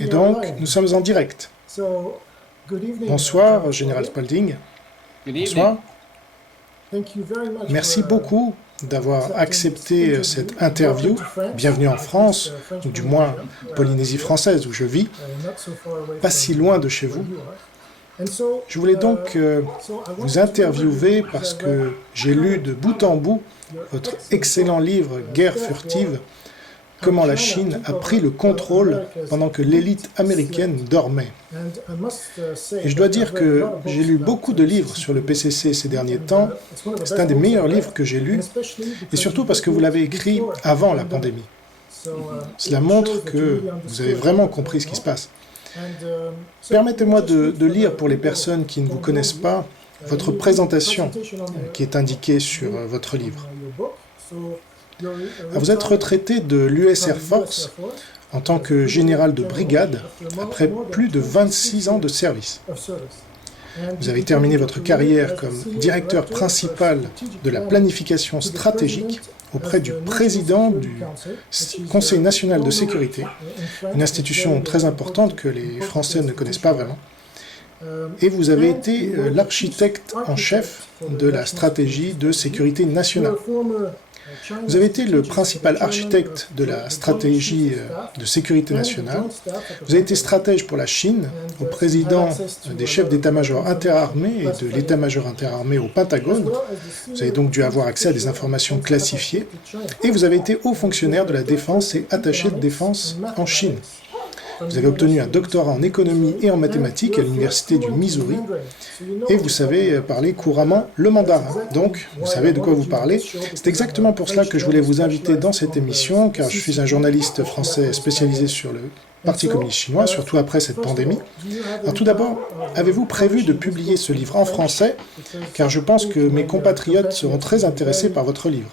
Et donc, nous sommes en direct. Bonsoir, Général Spalding. Good evening. Bonsoir. Merci beaucoup d'avoir accepté cette interview. Bienvenue en France, ou du moins Polynésie française où je vis, pas si loin de chez vous. Je voulais donc vous interviewer parce que j'ai lu de bout en bout votre excellent livre « Guerre furtive », comment la Chine a pris le contrôle pendant que l'élite américaine dormait. Et je dois dire que j'ai lu beaucoup de livres sur le PCC ces derniers temps. C'est un des meilleurs livres que j'ai lus, et surtout parce que vous l'avez écrit avant la pandémie. Cela montre que vous avez vraiment compris ce qui se passe. Permettez-moi de lire pour les personnes qui ne vous connaissent pas votre présentation qui est indiquée sur votre livre. Vous êtes retraité de l'US Air Force en tant que général de brigade après plus de 26 ans de service. Vous avez terminé votre carrière comme directeur principal de la planification stratégique auprès du président du Conseil national de sécurité, une institution très importante que les Français ne connaissent pas vraiment. Et vous avez été l'architecte en chef de la stratégie de sécurité nationale. Vous avez été le principal architecte de la stratégie de sécurité nationale. Vous avez été stratège pour la Chine, au président des chefs d'état-major interarmés et de l'état-major interarmé au Pentagone. Vous avez donc dû avoir accès à des informations classifiées. Et vous avez été haut fonctionnaire de la défense et attaché de défense en Chine. Vous avez obtenu un doctorat en économie et en mathématiques à l'université du Missouri et vous savez parler couramment le mandarin. Donc, vous savez de quoi vous parlez. C'est exactement pour cela que je voulais vous inviter dans cette émission, car je suis un journaliste français spécialisé sur le Parti communiste chinois, surtout après cette pandémie. Alors tout d'abord, avez-vous prévu de publier ce livre en français, car je pense que mes compatriotes seront très intéressés par votre livre.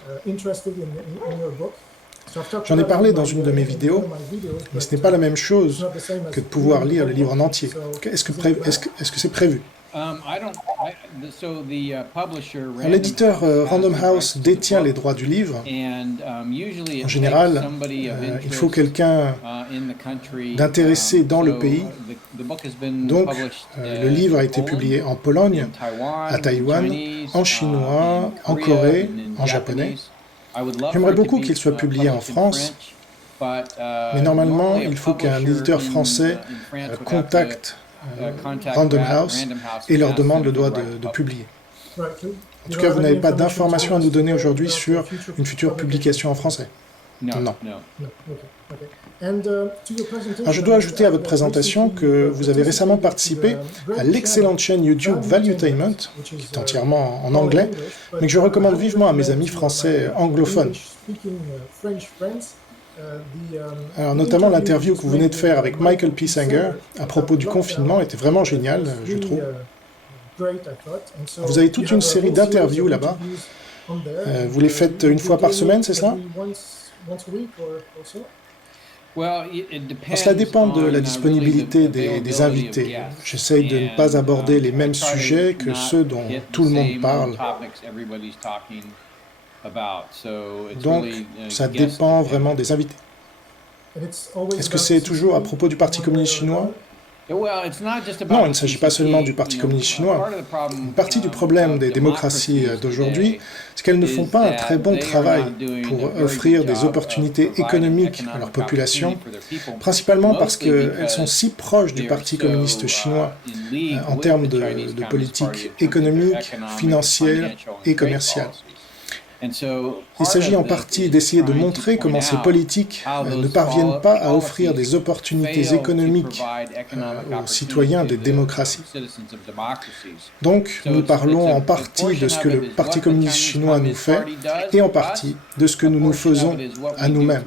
J'en ai parlé dans une de mes vidéos, mais ce n'est pas la même chose que de pouvoir lire le livre en entier. Est-ce que c'est prévu? L'éditeur Random House détient les droits du livre. En général, il faut quelqu'un d'intéressé dans le pays. Donc, le livre a été publié en Pologne, à Taïwan, en chinois, en Corée, en japonais. J'aimerais beaucoup qu'il soit publié en France, mais normalement, il faut qu'un éditeur français contacte Random House et leur demande le droit de publier. En tout cas, vous n'avez pas d'informations à nous donner aujourd'hui sur une future publication en français? Non. Alors, je dois ajouter à votre présentation que vous avez récemment participé à l'excellente chaîne YouTube Valuetainment, qui est entièrement en anglais, mais que je recommande vivement à mes amis français anglophones. Alors, notamment l'interview que vous venez de faire avec Michael P. Sanger à propos du confinement était vraiment géniale, je trouve. Vous avez toute une série d'interviews là-bas. Vous les faites une fois par semaine, c'est ça? Cela dépend de la disponibilité des invités. J'essaye de ne pas aborder les mêmes sujets que ceux dont tout le monde parle. Donc, ça dépend vraiment des invités. Est-ce que c'est toujours à propos du Parti communiste chinois? Non, il ne s'agit pas seulement du Parti communiste chinois. Une partie du problème des démocraties d'aujourd'hui, c'est qu'elles ne font pas un très bon travail pour offrir des opportunités économiques à leur population, principalement parce qu'elles sont si proches du Parti communiste chinois en termes de politique économique, financière et commerciale. Il s'agit en partie d'essayer de montrer comment ces politiques ne parviennent pas à offrir des opportunités économiques aux citoyens des démocraties. Donc, nous parlons en partie de ce que le Parti communiste chinois nous fait et en partie de ce que nous nous faisons à nous-mêmes.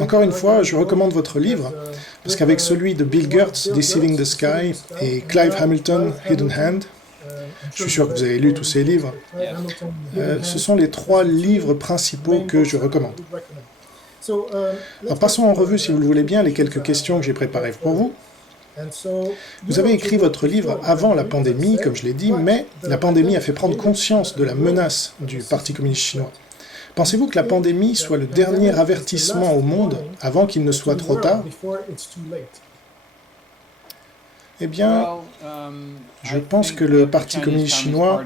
Encore une fois, je recommande votre livre, parce qu'avec celui de Bill Gertz, Deceiving the Sky, et Clive Hamilton, Hidden Hand, je suis sûr que vous avez lu tous ces livres. Ce sont les 3 livres principaux que je recommande. Alors passons en revue, si vous le voulez bien, les quelques questions que j'ai préparées pour vous. Vous avez écrit votre livre avant la pandémie, comme je l'ai dit, mais la pandémie a fait prendre conscience de la menace du Parti communiste chinois. Pensez-vous que la pandémie soit le dernier avertissement au monde avant qu'il ne soit trop tard? Eh bien, je pense que le Parti communiste chinois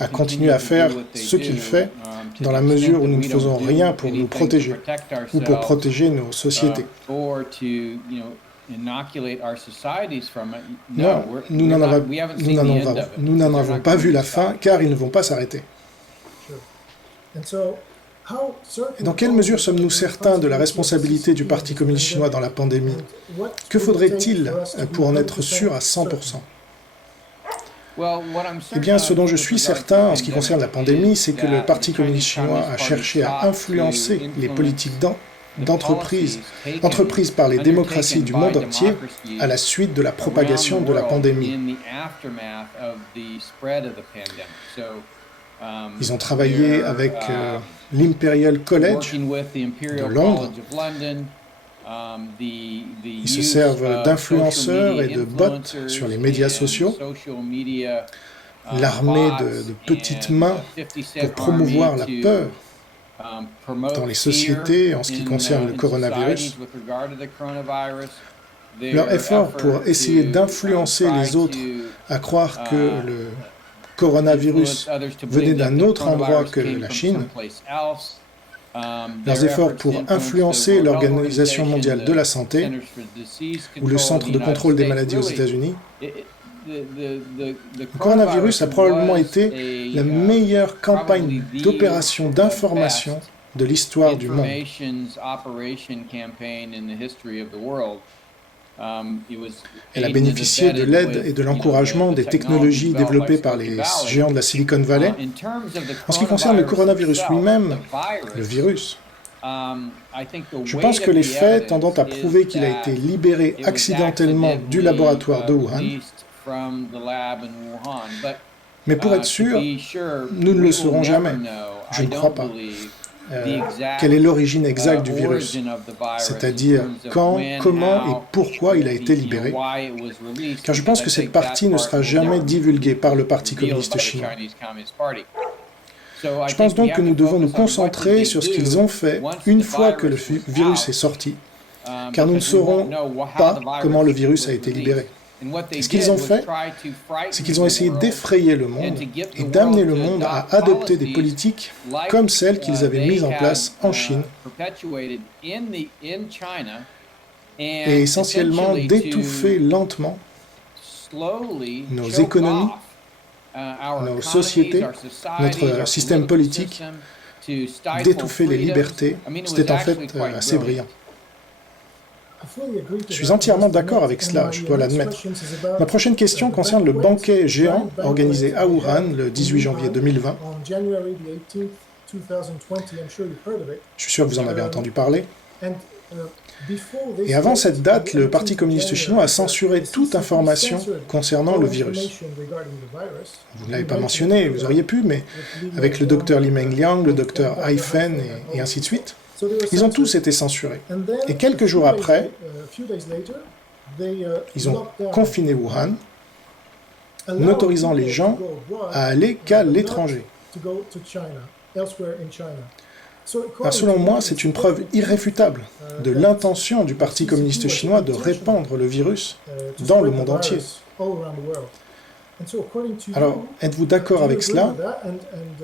a continué à faire ce qu'il fait dans la mesure où nous ne faisons rien pour nous protéger ou pour protéger nos sociétés. Non, nous n'en avons pas vu la fin car ils ne vont pas s'arrêter. Et dans quelle mesure sommes-nous certains de la responsabilité du Parti communiste chinois dans la pandémie? Que faudrait-il pour en être sûr à 100%? Eh bien, ce dont je suis certain en ce qui concerne la pandémie, c'est que le Parti communiste chinois a cherché à influencer les politiques d'entreprises par les démocraties du monde entier à la suite de la propagation de la pandémie. Ils ont travaillé avec l'Imperial College de Londres. Ils se servent d'influenceurs et de bots sur les médias sociaux, l'armée de petites mains pour promouvoir la peur dans les sociétés en ce qui concerne le coronavirus. Leur effort pour essayer d'influencer les autres à croire que le coronavirus venait d'un autre endroit que la Chine, leurs efforts pour influencer l'Organisation mondiale de la santé ou le Centre de contrôle des maladies aux États-Unis. Le coronavirus a probablement été la meilleure campagne d'opération d'information de l'histoire du monde. Elle a bénéficié de l'aide et de l'encouragement des technologies développées par les géants de la Silicon Valley. En ce qui concerne le coronavirus lui-même, le virus, je pense que les faits tendant à prouver qu'il a été libéré accidentellement du laboratoire de Wuhan, mais pour être sûr, nous ne le saurons jamais. Je ne crois pas. Quelle est l'origine exacte du virus, c'est-à-dire quand, comment et pourquoi il a été libéré, car je pense que cette partie ne sera jamais divulguée par le Parti communiste chinois. Je pense donc que nous devons nous concentrer sur ce qu'ils ont fait une fois que le virus est sorti, car nous ne saurons pas comment le virus a été libéré. Et ce qu'ils ont fait, c'est qu'ils ont essayé d'effrayer le monde et d'amener le monde à adopter des politiques comme celles qu'ils avaient mises en place en Chine et essentiellement d'étouffer lentement nos économies, nos sociétés, notre système politique, d'étouffer les libertés. C'était en fait assez brillant. Je suis entièrement d'accord avec cela, je dois l'admettre. Ma prochaine question concerne le banquet géant organisé à Wuhan le 18 janvier 2020. Je suis sûr que vous en avez entendu parler. Et avant cette date, le Parti communiste chinois a censuré toute information concernant le virus. Vous ne l'avez pas mentionné, vous auriez pu, mais avec le docteur Li Mengliang, le docteur Ai Fen et ainsi de suite, ils ont tous été censurés. Et quelques jours après, ils ont confiné Wuhan, n'autorisant les gens à aller qu'à l'étranger. Alors, selon moi, c'est une preuve irréfutable de l'intention du Parti communiste chinois de répandre le virus dans le monde entier. Alors, êtes-vous d'accord avec cela?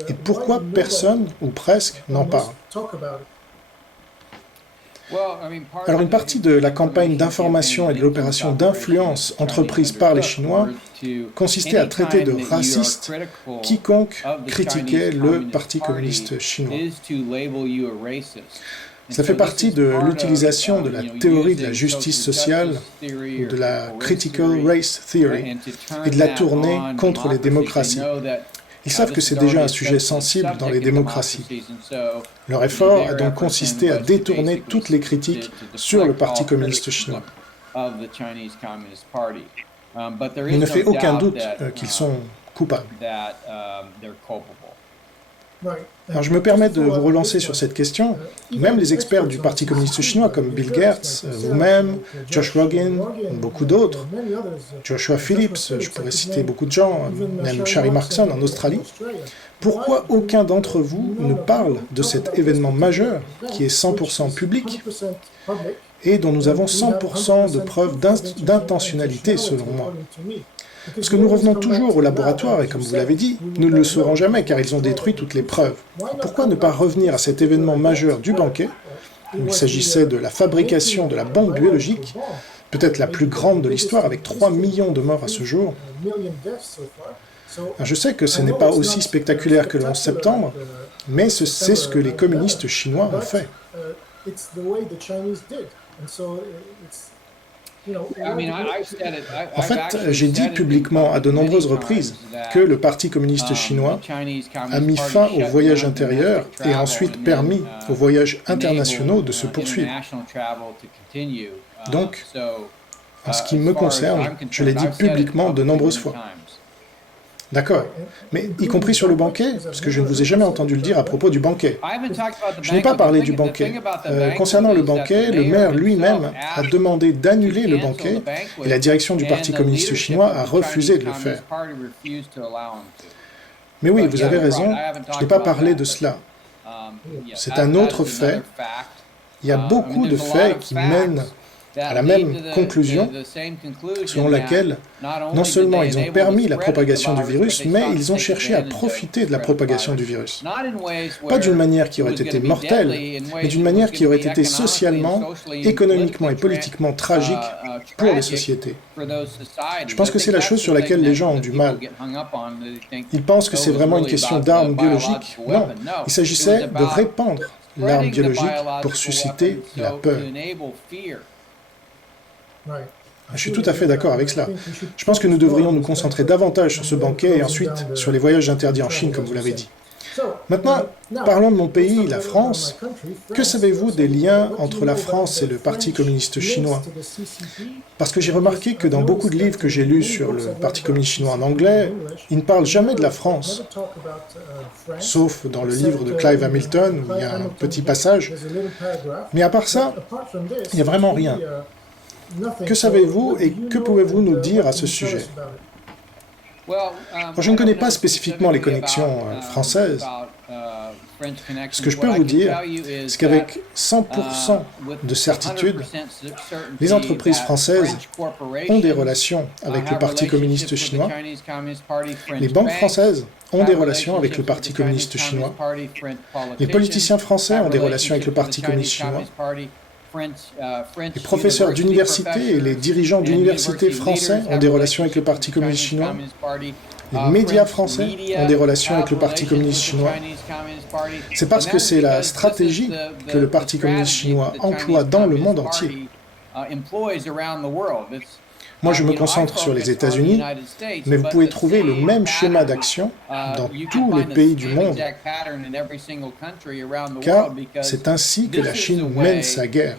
Et pourquoi personne, ou presque, n'en parle? Alors, une partie de la campagne d'information et de l'opération d'influence entreprise par les Chinois consistait à traiter de raciste quiconque critiquait le Parti communiste chinois. Ça fait partie de l'utilisation de la théorie de la justice sociale, ou de la Critical Race Theory, et de la tourner contre les démocraties. Ils savent que c'est déjà un sujet sensible dans les démocraties. Leur effort a donc consisté à détourner toutes les critiques sur le Parti communiste chinois. Il ne fait aucun doute qu'ils sont coupables. Alors je me permets de vous relancer sur cette question. Même les experts du Parti communiste chinois comme Bill Gates, vous-même, Josh Rogin, beaucoup d'autres, Joshua Phillips, je pourrais citer beaucoup de gens, même Shari Markson en Australie, Pourquoi aucun d'entre vous ne parle de cet événement majeur qui est 100% public et dont nous avons 100% de preuves d'intentionnalité selon moi? Parce que nous revenons toujours au laboratoire et comme vous l'avez dit, nous ne le saurons jamais car ils ont détruit toutes les preuves. Pourquoi ne pas revenir à cet événement majeur du banquet où il s'agissait de la fabrication de la bombe biologique, peut-être la plus grande de l'histoire avec 3 millions de morts à ce jour? Je sais que ce n'est pas aussi spectaculaire que le 11 septembre, mais c'est ce que les communistes chinois ont fait. En fait, j'ai dit publiquement à de nombreuses reprises que le Parti communiste chinois a mis fin aux voyages intérieurs et a ensuite permis aux voyages internationaux de se poursuivre. Donc, en ce qui me concerne, je l'ai dit publiquement de nombreuses fois. D'accord, mais y compris sur le banquet, parce que je ne vous ai jamais entendu le dire à propos du banquet. Je n'ai pas parlé du banquet. Concernant le banquet, le maire lui-même a demandé d'annuler le banquet et la direction du Parti communiste chinois a refusé de le faire. Mais oui, vous avez raison, je n'ai pas parlé de cela. C'est un autre fait. Il y a beaucoup de faits qui mènent à la même conclusion, selon laquelle non seulement ils ont permis la propagation du virus, mais ils ont cherché à profiter de la propagation du virus. Pas d'une manière qui aurait été mortelle, mais d'une manière qui aurait été socialement, économiquement et politiquement tragique pour les sociétés. Je pense que c'est la chose sur laquelle les gens ont du mal. Ils pensent que c'est vraiment une question d'armes biologiques. Non, il s'agissait de répandre l'arme biologique pour susciter la peur. Je suis tout à fait d'accord avec cela. Je pense que nous devrions nous concentrer davantage sur ce banquet et ensuite sur les voyages interdits en Chine, comme vous l'avez dit. Maintenant, parlons de mon pays, la France. Que savez-vous des liens entre la France et le Parti communiste chinois? Parce que j'ai remarqué que dans beaucoup de livres que j'ai lus sur le Parti communiste chinois en anglais, ils ne parlent jamais de la France, sauf dans le livre de Clive Hamilton, où il y a un petit passage. Mais à part ça, il n'y a vraiment rien. Que savez-vous et que pouvez-vous nous dire à ce sujet? Je ne connais pas spécifiquement les connexions françaises. Ce que je peux vous dire, c'est qu'avec 100% de certitude, les entreprises françaises ont des relations avec le Parti communiste chinois, les banques françaises ont des relations avec le Parti communiste chinois, les politiciens français ont des relations avec le Parti communiste chinois, les professeurs d'université et les dirigeants d'universités français ont des relations avec le Parti communiste chinois. Les médias français ont des relations avec le Parti communiste chinois. C'est parce que c'est la stratégie que le Parti communiste chinois emploie dans le monde entier. Moi, je me concentre sur les États-Unis, mais vous pouvez trouver le même schéma d'action dans tous les pays du monde, car c'est ainsi que la Chine mène sa guerre.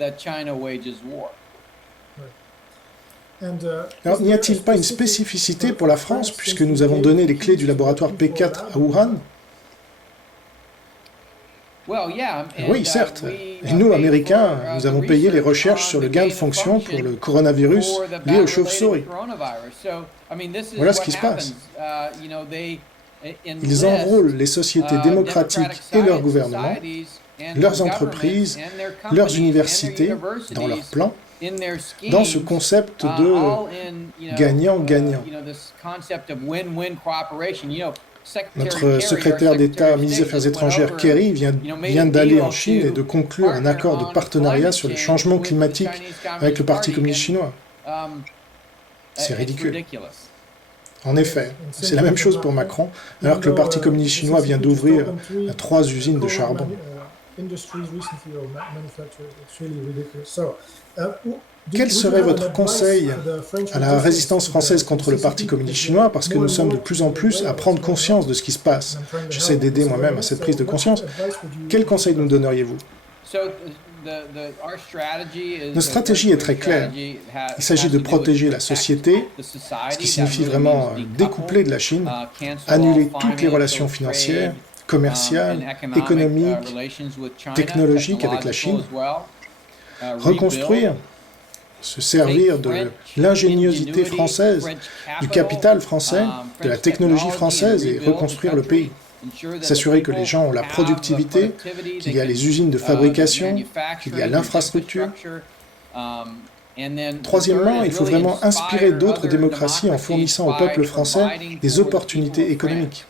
Alors, n'y a-t-il pas une spécificité pour la France, puisque nous avons donné les clés du laboratoire P4 à Wuhan? Oui, certes. Et nous, Américains, nous avons payé les recherches sur le gain de fonction pour le coronavirus lié aux chauves-souris. Voilà ce qui se passe. Ils enrôlent les sociétés démocratiques et leurs gouvernements, leurs entreprises, leurs universités, dans leurs plans, dans ce concept de gagnant-gagnant. Notre secrétaire d'État ministre des Affaires étrangères, Kerry, vient d'aller en Chine et de conclure un accord de partenariat sur le changement climatique avec le Parti communiste chinois. C'est ridicule. En effet, c'est la même chose pour Macron, alors que le Parti communiste chinois vient d'ouvrir 3 usines de charbon. Quel serait votre conseil à la résistance française contre le Parti communiste chinois, parce que nous sommes de plus en plus à prendre conscience de ce qui se passe? J'essaie d'aider moi-même à cette prise de conscience. Quel conseil nous donneriez-vous? Notre stratégie est très claire. Il s'agit de protéger la société, ce qui signifie vraiment découpler de la Chine, annuler toutes les relations financières, commerciales, économiques, technologiques avec la Chine, reconstruire, se servir de l'ingéniosité française, du capital français, de la technologie française et reconstruire le pays. s'assurer que les gens ont la productivité, qu'il y a les usines de fabrication, qu'il y a l'infrastructure. Troisièmement, il faut vraiment inspirer d'autres démocraties en fournissant au peuple français des opportunités économiques.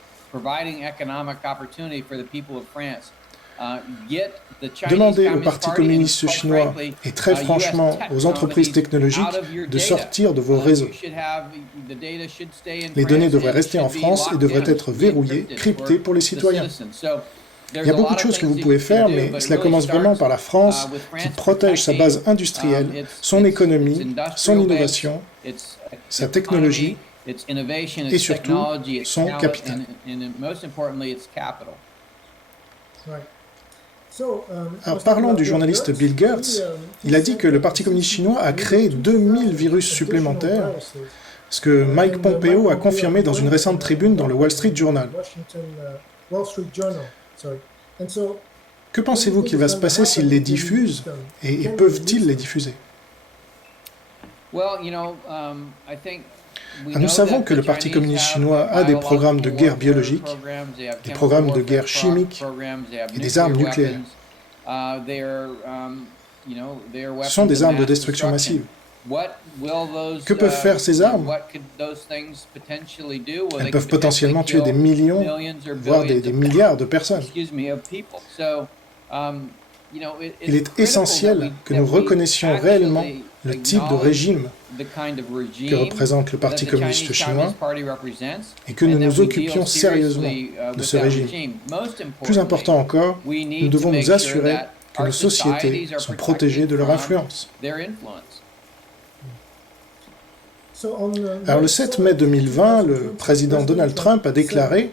Demandez au Parti communiste chinois, et très franchement aux entreprises technologiques, de sortir de vos réseaux. Les données devraient rester en France et devraient être verrouillées, cryptées pour les citoyens. Il y a beaucoup de choses que vous pouvez faire, mais cela commence vraiment par la France, qui protège sa base industrielle, son économie, son innovation, sa technologie, et surtout son capital. Alors, parlons du journaliste Bill Gertz. Il a dit que le Parti communiste chinois a créé 2000 virus supplémentaires, ce que Mike Pompeo a confirmé dans une récente tribune dans le Wall Street Journal. Que pensez-vous qu'il va se passer s'ils les diffusent, et peuvent-ils les diffuser? Nous savons que le Parti communiste chinois a des programmes de guerre biologique, des programmes de guerre chimique et des armes nucléaires. Ce sont des armes de destruction massive. Que peuvent faire ces armes? Elles peuvent potentiellement tuer des millions, voire des milliards de personnes. Il est essentiel que nous reconnaissions réellement le type de régime que représente le Parti communiste chinois et que nous nous occupions sérieusement de ce régime. Plus important encore, nous devons nous assurer que nos sociétés sont protégées de leur influence. Alors le 7 mai 2020, le président Donald Trump a déclaré,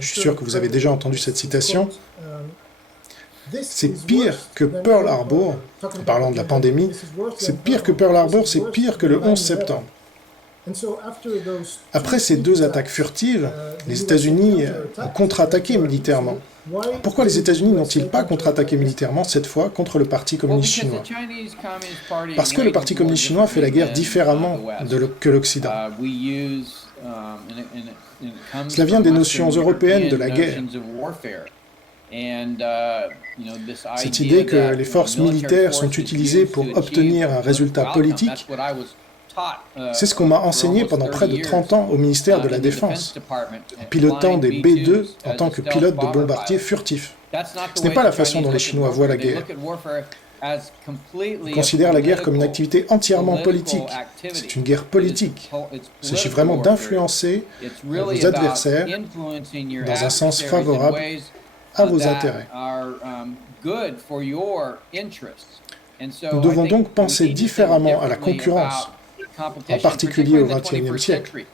je suis sûr que vous avez déjà entendu cette citation, « C'est pire que Pearl Harbor », en parlant de la pandémie, « c'est pire que Pearl Harbor, c'est pire que le 11 septembre ». Après ces deux attaques furtives, les États-Unis ont contre-attaqué militairement. Pourquoi les États-Unis n'ont-ils pas contre-attaqué militairement cette fois contre le Parti communiste chinois? Parce que le Parti communiste chinois fait la guerre différemment que l'Occident. Cela vient des notions européennes de la guerre. Cette idée que les forces militaires sont utilisées pour obtenir un résultat politique, c'est ce qu'on m'a enseigné pendant près de 30 ans au ministère de la Défense, en pilotant des B-2 en tant que pilote de bombardiers furtifs. Ce n'est pas la façon dont les Chinois voient la guerre. Ils considèrent la guerre comme une activité entièrement politique. C'est une guerre politique. Il s'agit vraiment d'influencer vos adversaires dans un sens favorable à vos intérêts. Nous devons donc penser différemment à la concurrence, en particulier au XXe siècle.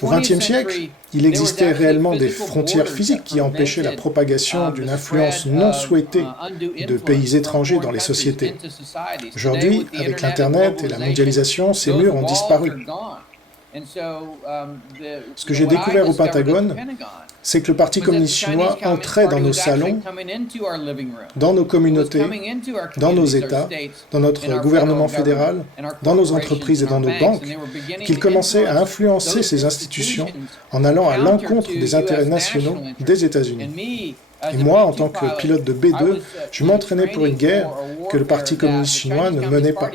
Au XXe siècle, il existait réellement des frontières physiques qui empêchaient la propagation d'une influence non souhaitée de pays étrangers dans les sociétés. Aujourd'hui, avec l'Internet et la mondialisation, ces murs ont disparu. Ce que j'ai découvert au Pentagone, c'est que le Parti communiste chinois entrait dans nos salons, dans nos communautés, dans nos États, dans notre gouvernement fédéral, dans nos entreprises et dans nos banques, qu'il commençait à influencer ces institutions en allant à l'encontre des intérêts nationaux des États-Unis. Et moi, en tant que pilote de B-2, je m'entraînais pour une guerre que le Parti communiste chinois ne menait pas.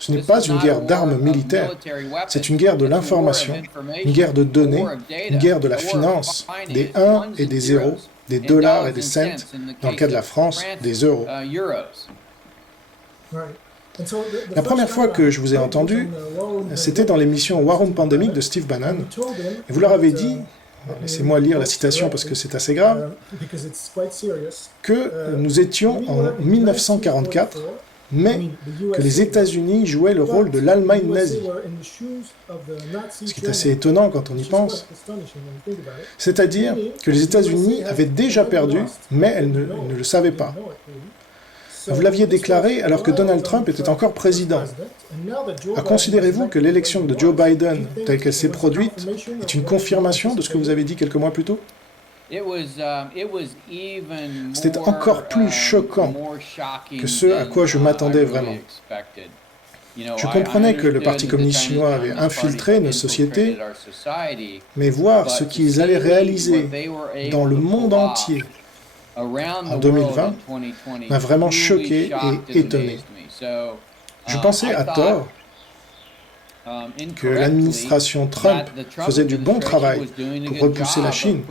Ce n'est pas une guerre d'armes militaires, c'est une guerre de l'information, une guerre de données, une guerre de la finance, des 1 et des 0, des dollars et des cents, dans le cas de la France, des euros. La première fois que je vous ai entendu, c'était dans l'émission War Room Pandemic de Steve Bannon, et vous leur avez dit, laissez-moi lire la citation parce que c'est assez grave, que nous étions en 1944, mais que les États-Unis jouaient le rôle de l'Allemagne nazie. Ce qui est assez étonnant quand on y pense. C'est-à-dire que les États-Unis avaient déjà perdu, mais elles ne le savaient pas. Vous l'aviez déclaré alors que Donald Trump était encore président. Considérez-vous que l'élection de Joe Biden, telle qu'elle s'est produite, est une confirmation de ce que vous avez dit quelques mois plus tôt? C'était encore plus choquant que ce à quoi je m'attendais vraiment. Je comprenais que le Parti communiste chinois avait infiltré nos sociétés, mais voir ce qu'ils allaient réaliser dans le monde entier en 2020 m'a vraiment choqué et étonné. Je pensais à tort que l'administration Trump faisait du bon travail pour repousser la Chine.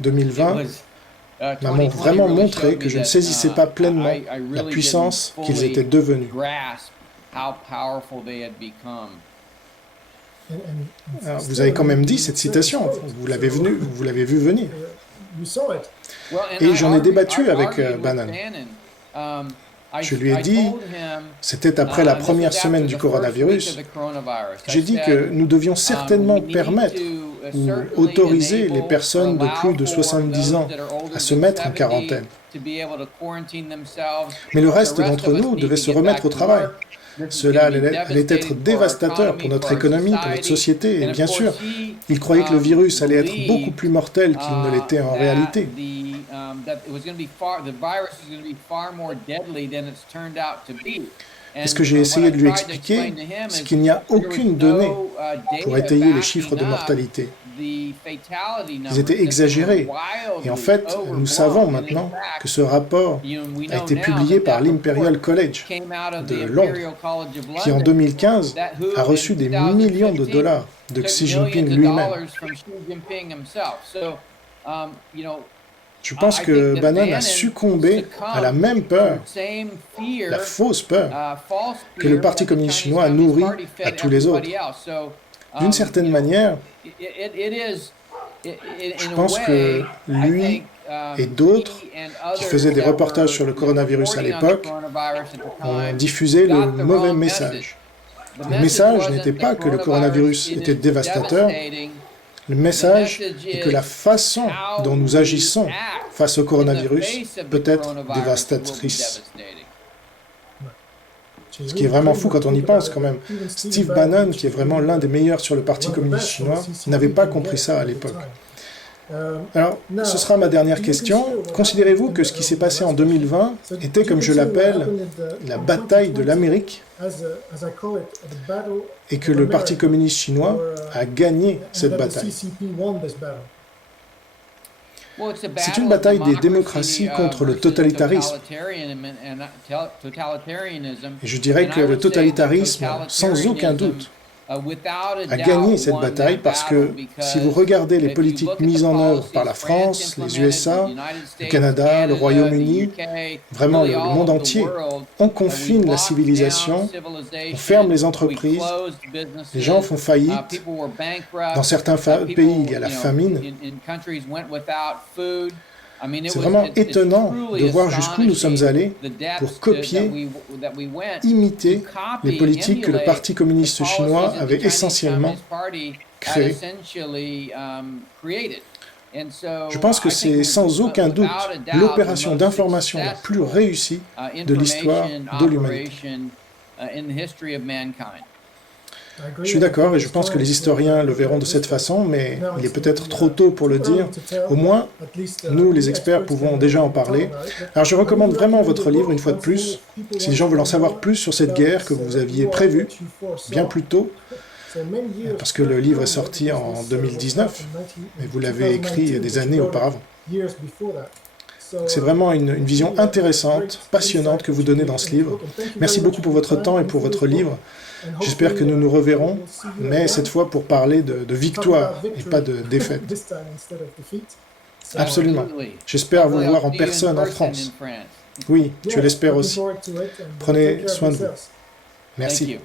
2020 m'a vraiment montré que je ne saisissais pas pleinement la puissance qu'ils étaient devenus. Alors, vous avez quand même dit cette citation, vous l'avez vu venir. Et j'en ai débattu avec Bannon. Je lui ai dit, c'était après la première semaine du coronavirus, j'ai dit que nous devions certainement permettre ou autoriser les personnes de plus de 70 ans à se mettre en quarantaine. Mais le reste d'entre nous devait se remettre au travail. Cela allait être dévastateur pour notre économie, pour notre société, et bien sûr, il croyait que le virus allait être beaucoup plus mortel qu'il ne l'était en réalité. Et ce que j'ai essayé de lui expliquer, c'est qu'il n'y a aucune donnée pour étayer les chiffres de mortalité. Ils étaient exagérés. Et en fait, nous savons maintenant que ce rapport a été publié par l'Imperial College de Londres, qui en 2015 a reçu des millions de dollars de Xi Jinping lui-même. Je pense que Bannon a succombé à la même peur, la fausse peur, que le Parti communiste chinois a nourri à tous les autres. D'une certaine manière, je pense que lui et d'autres qui faisaient des reportages sur le coronavirus à l'époque ont diffusé le mauvais message. Le message n'était pas que le coronavirus était dévastateur, le message est que la façon dont nous agissons face au coronavirus peut être dévastatrice. Ce qui est vraiment fou quand on y pense quand même. Steve Bannon, qui est vraiment l'un des meilleurs sur le Parti communiste chinois, n'avait pas compris ça à l'époque. Alors, ce sera ma dernière question. Considérez-vous que ce qui s'est passé en 2020 était, comme je l'appelle, la bataille de l'Amérique, et que le Parti communiste chinois a gagné cette bataille? C'est une bataille des démocraties contre le totalitarisme. Et je dirais que le totalitarisme, sans aucun doute, a gagné cette bataille parce que si vous regardez les politiques mises en œuvre par la France, les USA, le Canada, le Royaume-Uni, vraiment le monde entier, on confine la civilisation, on ferme les entreprises, les gens font faillite, dans certains pays il y a la famine. C'est vraiment étonnant de voir jusqu'où nous sommes allés pour copier, imiter les politiques que le Parti communiste chinois avait essentiellement créées. Je pense que c'est sans aucun doute l'opération d'information la plus réussie de l'histoire de l'humanité. Je suis d'accord et je pense que les historiens le verront de cette façon, mais il est peut-être trop tôt pour le dire. Au moins, nous, les experts, pouvons déjà en parler. Alors je recommande vraiment votre livre, une fois de plus, si les gens veulent en savoir plus sur cette guerre que vous aviez prévue bien plus tôt, parce que le livre est sorti en 2019, mais vous l'avez écrit des années auparavant. C'est vraiment une vision intéressante, passionnante que vous donnez dans ce livre. Merci beaucoup pour votre temps et pour votre livre. J'espère que nous nous reverrons, mais cette fois pour parler de victoire et pas de défaite. Absolument. J'espère vous voir en personne en France. Oui, je l'espère aussi. Prenez soin de vous. Merci.